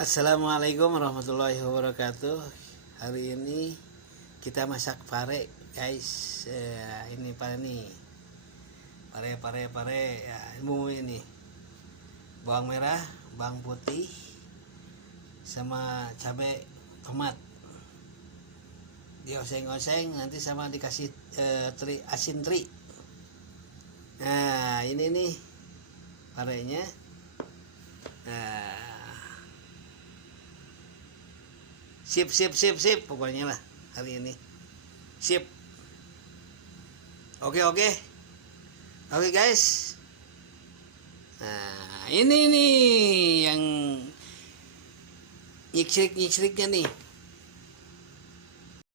Assalamualaikum warahmatullahi wabarakatuh. Hari ini kita masak pare, guys. Ini pare nih, pare ya, ini bawang merah, bawang putih, sama cabai tomat. Dioseng-oseng nanti sama dikasih asin teri. Nah, ini nih parenya. Nah, sip pokoknya lah hari ini sip. Oke guys. Nah, ini nih yang nyicrik-nyicriknya nih.